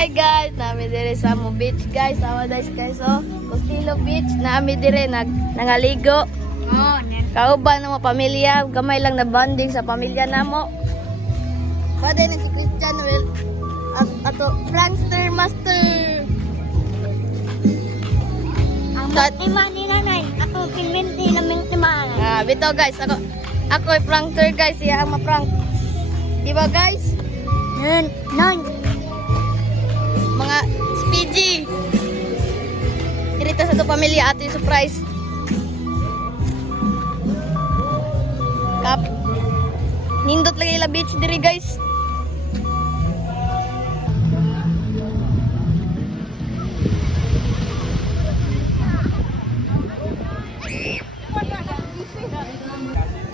Hi guys, nami dire sa Mo Beach guys, sama guys oh. Costilo Beach, nami dire nangaligo. Oh, Kauban ng mga pamilya, gamay lang na bonding sa pamilya namo. Pwede na si Christian at ato prankster master. ang Tat- ima ni nanay. Ako pinminti na mintiman. Bito guys, ako ay prankster guys, siya ang ma-prank. Di ba guys? Nan. Mga speedy. Dirito sa to pamilya ato yung surprise. Kap. Nindot lagi ila beach diri guys.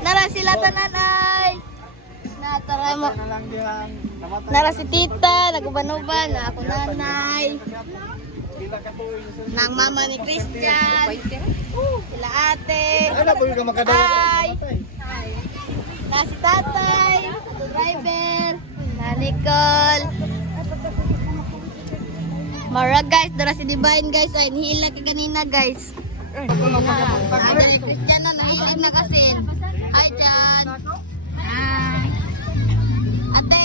Nara sila tanan ay. Natara mo. Nara si tita, naguban-uban, na ako nanay. Nang mama ni Christian. Sila ate. Ay. Na si tatay, driver, na Nicole. Mara guys, dara si Divine guys, ay nihila ka ganina guys. Ay, si Christian na nahilig na kasi. Ay, dyan. Ay. Ate.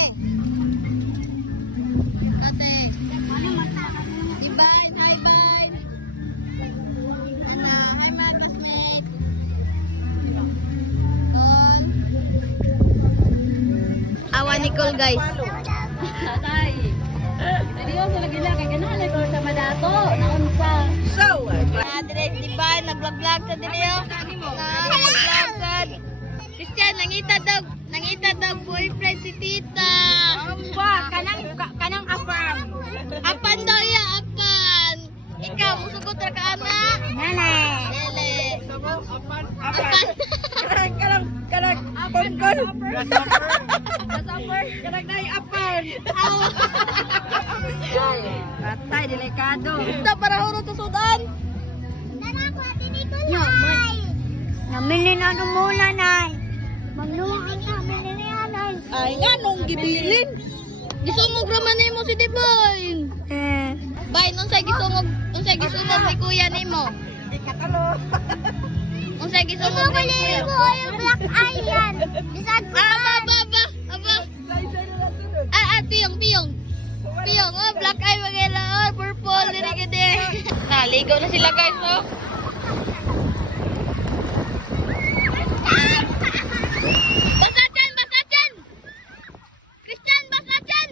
Ate. Divine, hi Divine. Ano, hi mga classmates. Awa Nicole guys. Tatay. Seryoso lagi lang kay kanala ko sa madato. Naon pa. Dire di ba nag-vlog sa dire yo. Nag-vlog sa Christian nangita daw boyfriend si tita. Ba kanang afam. Apan daw ya apan. Ikaw musugot ra ka ana. Nanay. Dele. Apan. Apan. Pangkol. Kanang nay apan. Tatay delikado. Ito para huro to sudan. Namili na ano muna, nay. Maglumaan kami ni nanay. Ay nga nung gibilin. Gisungog raman nimo si Divine. Bay, unsay gisungog ni kuya nimo? Unsay gisungog ni kuya? yung black eye yan. Bisag Aba. Piyong. Piyong, oh, black eye magela, oh, purple, diri gede. Naligo na sila guys, oh. Basa dyan! Christian, basa dyan!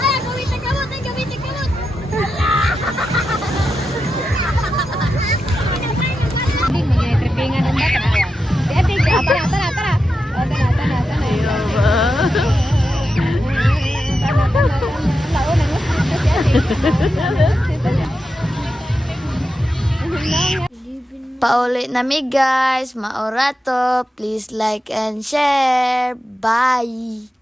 Ay, gamitin kamot! Tripingan ng bata. Tara. O, tara. Pauli nami guys, maorato, please like and share. Bye!